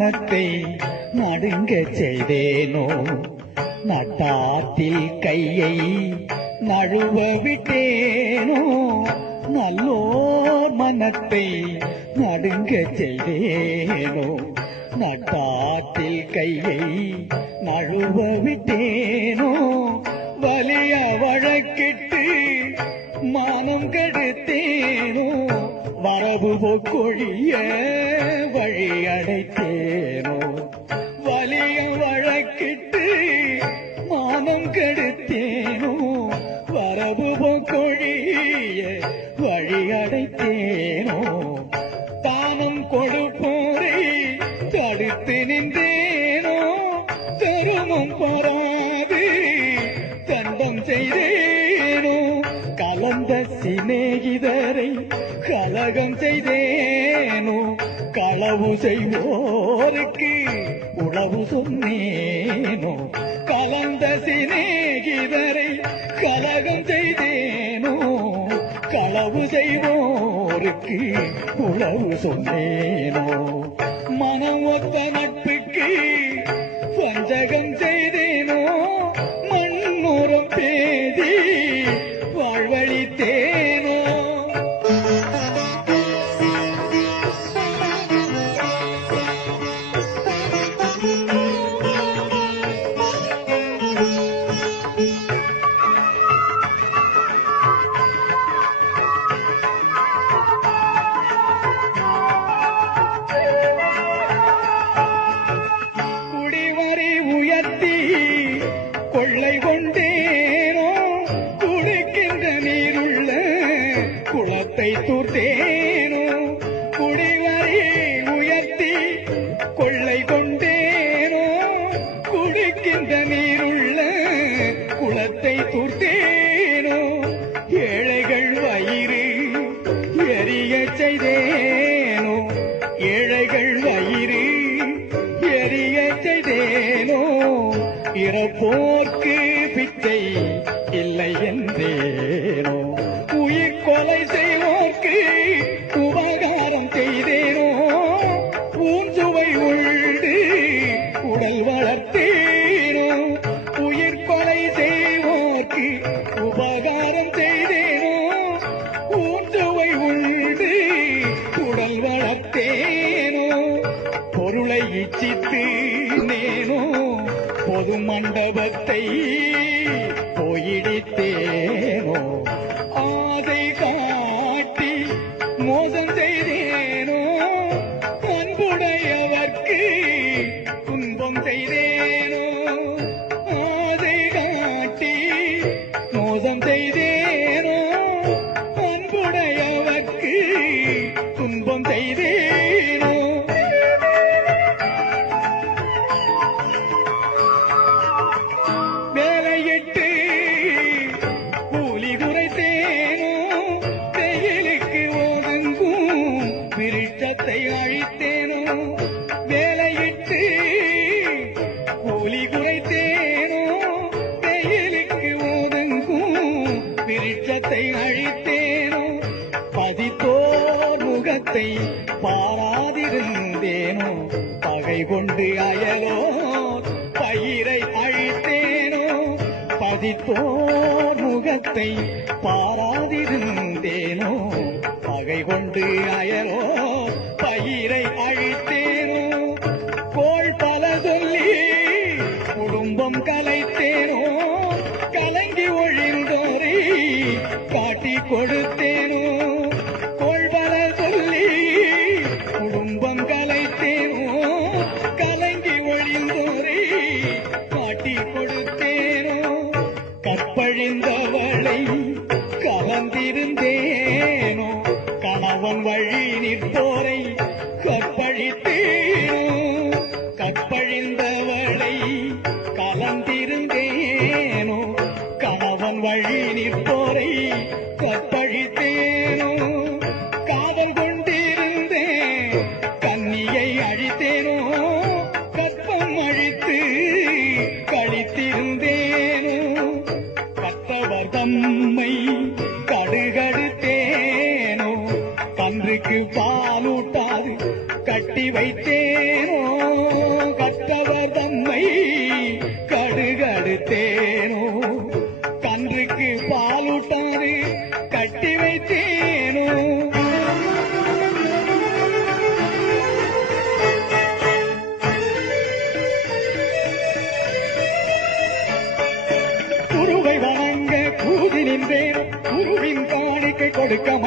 மனத்தை நடுங்க செய்தேனோ நட்டாத்தில் கையை நழுவ விட்டேனோ நல்லோர் மனத்தை நடுங்க செய்தேனோ நட்டாத்தில் கையை நழுவ விட்டேனோ வலிய வழக்கிட்டு மானம் கெடுத்தேனோ வரவு போக்கொழிய வழி அடைத்தேனோ வலிய வழக்கிட்டு மானம் கெடுத்தேனோ வரவு போக்கொழிய வழி அடைத்தேனோ தானம் கொடுப்போரை தடுத்து நின்றேனோ தருமம் பாராது தண்டம் செய்தேனோ கலந்த சிநேகிதரை கலகம் செய்தேனோ களவு செய்வோருக்கு உளவு சொன்னேனோ கலந்த சிநேகிதரை கலகம் செய்தேனோ களவு செய்வோருக்கு உளவு சொன்னேனோ மனம் ஒத்த நட்புக்கு வஞ்சகம் செய்தேனோ மண்ணோரம் பேதி வாழ்வழித்தேனோ கொள்ளை கொண்டேனோ குடிக்கின்ற நீருள்ள குளத்தை தூர்த்தேனோ குடிவரை உயர்த்தி கொள்ளை கொண்டேனோ குடிக்கின்ற நீருள்ள குளத்தை தூர்த்தேனோ ஏழைகள் வயிறு எரிய செய்தேனோ ஏழைகள் வயிறு எரிய செய்தேனோ இறப்போர்க்கு பிச்சை இல்லை என்றேனோ உயிர் கொலை செய்வோர்க்கு உபகாரம் செய்தேனோ ஊன்சுவை உண்டு உடல் வளர்த்தேனோ உயிர் கொலை செய்வோர்க்கு உபகாரம் செய்தேனோ ஊன்சுவை உண்டு உடல் வளர்த்தேனோ பொருளை இச்சித்து நேனோ பொது மண்டபத்தை போயிடித்தேனோ ஆதை காட்டி மோசம் செய்தேனோ அன்புடையவர்க்கு துன்பம் செய்தேனோ ஆதை காட்டி மோசம் செய்தேனோ அன்புடையவர்க்கு துன்பம் செய்தேனோ வேலையிட்டு கூலி குறைத்தேனோ வெயிலுக்கு ஒதுங்கும் விருட்சத்தை அழித்தேனோ வேலையிட்டு கூலி குறைத்தேனோ வெயிலுக்கு ஒதுங்கும் விருட்சத்தை அழித்தேனோ பதித்தோர் முகத்தை பாராதிருந்தேனோ பகை கொண்டு அயலோ பயிரை அழித்தேனோ பதித்தோர் முகத்தை பாராதிருந்தேனோ பகை கொண்டு அயலோ பயிரை அழித்தேனோ கோள் பல சொல்லி குடும்பம் கலைத்தேனோ கலங்கி ஒழிந்தோரை காட்டி கொடுத்தேனோ கோள் பல சொல்லி குடும்பம் கலைத்தேனோ கலங்கி ஒழிந்தோரை காட்டி கொடுத்தேனோ கற்பழிந்தவளை கலந்திருந்தேனோ கணவன் வழி நிற்போரை கற்பழித்தேனோ கற்பழிந்தவளை கலந்திருந்தேனோ கணவன் வழி நிற்போரை கற்பழித்தேனோ காதல் கொண்டிருந்தேன் கன்னியை அழித்தேனோ கற்பம் அழித்து கழித்திருந்தேனோ கற்றவர் தம்மை கடுகடுத்தேனோ கன்றுக்கு பாலூட்டாது கட்டி வைத்தேனோ கன்றுக்கு பாலூட்டாது கட்டி வைத்தேனோ. குருவை வணங்க கூதி நின்றேன், குருவின் காணிக்கை கொடுக்க